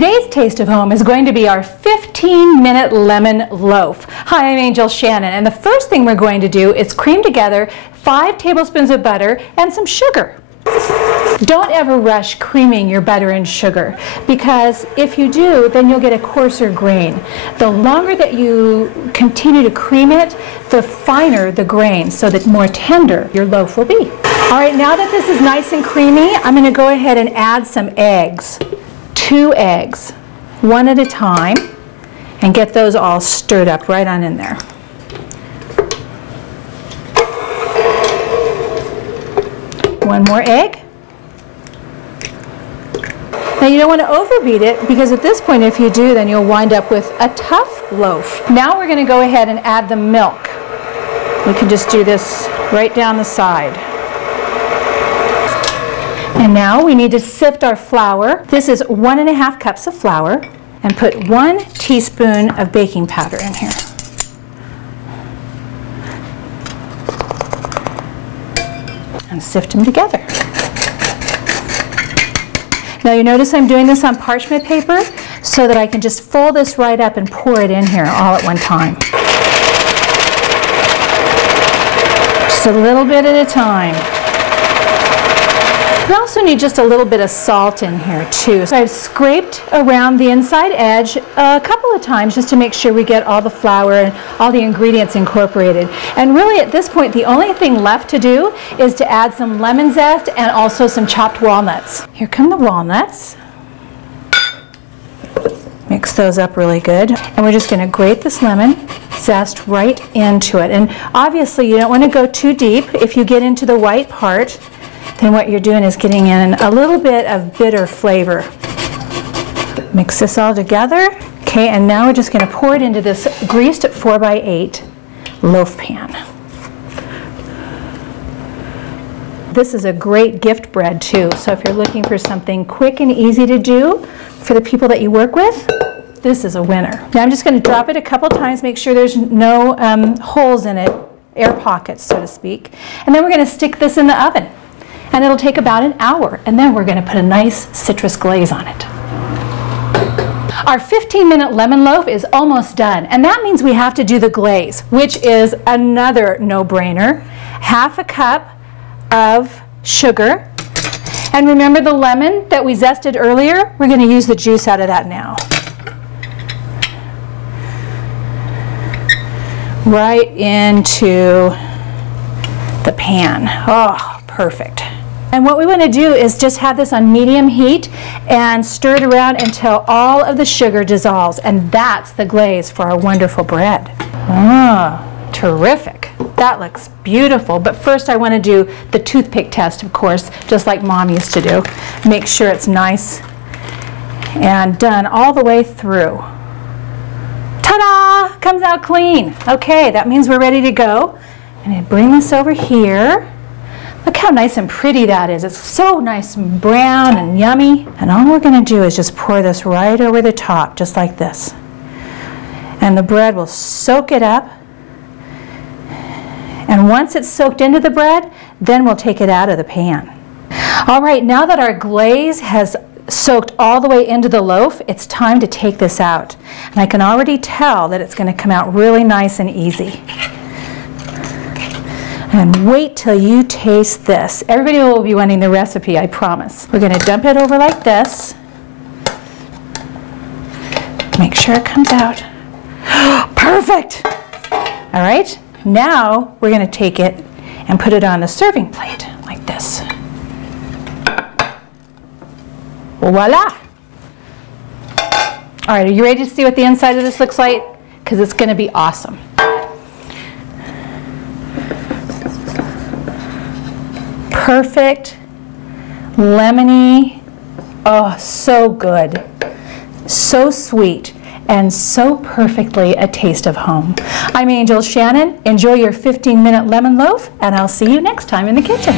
Today's Taste of Home is going to be our 15-minute lemon loaf. Hi, I'm Angel Shannon, and the first thing we're going to do is cream together 5 tablespoons of butter and some sugar. Don't ever rush creaming your butter and sugar, because if you do, then you'll get a coarser grain. The longer that you continue to cream it, the finer the grain, so that more tender your loaf will be. All right, now that this is nice and creamy, I'm going to go ahead and add some eggs. 2 eggs, one at a time, and get those all stirred up right on in there. One more egg. Now you don't want to overbeat it, because at this point if you do, then you'll wind up with a tough loaf. Now we're going to go ahead and add the milk. We can just do this right down the side. And now we need to sift our flour. This is 1½ cups of flour, and put 1 teaspoon of baking powder in here. And sift them together. Now you notice I'm doing this on parchment paper so that I can just fold this right up and pour it in here all at one time. Just a little bit at a time. We also need just a little bit of salt in here too. So I've scraped around the inside edge a couple of times just to make sure we get all the flour and all the ingredients incorporated. And really at this point the only thing left to do is to add some lemon zest and also some chopped walnuts. Here come the walnuts. Mix those up really good. And we're just going to grate this lemon zest right into it. And obviously you don't want to go too deep. If you get into the white part, then what you're doing is getting in a little bit of bitter flavor. Mix this all together. Okay, and now we're just going to pour it into this greased 4x8 loaf pan. This is a great gift bread too, so if you're looking for something quick and easy to do for the people that you work with, this is a winner. Now I'm just going to drop it a couple times, make sure there's no holes in it, air pockets so to speak, and then we're going to stick this in the oven. And it'll take about an hour, and then we're going to put a nice citrus glaze on it. Our 15-minute lemon loaf is almost done, and that means we have to do the glaze, which is another no-brainer. 1/2 cup of sugar, and remember the lemon that we zested earlier? We're going to use the juice out of that now. Right into the pan. Oh, perfect. And what we want to do is just have this on medium heat and stir it around until all of the sugar dissolves, and that's the glaze for our wonderful bread. Ah, terrific. That looks beautiful, but first I want to do the toothpick test, of course, just like Mom used to do. Make sure it's nice and done all the way through. Ta-da! Comes out clean. Okay, that means we're ready to go. I'm going to bring this over here. Look how nice and pretty that is. It's so nice and brown and yummy. And all we're going to do is just pour this right over the top, just like this. And the bread will soak it up. And once it's soaked into the bread, then we'll take it out of the pan. All right, now that our glaze has soaked all the way into the loaf, it's time to take this out. And I can already tell that it's going to come out really nice and easy. And wait till you taste this. Everybody will be wanting the recipe, I promise. We're going to dump it over like this. Make sure it comes out. Perfect! All right, now we're going to take it and put it on a serving plate like this. Voila! All right, are you ready to see what the inside of this looks like? Because it's going to be awesome. Perfect, lemony, oh, so good, so sweet, and so perfectly a taste of home. I'm Angel Shannon. Enjoy your 15-minute lemon loaf, and I'll see you next time in the kitchen.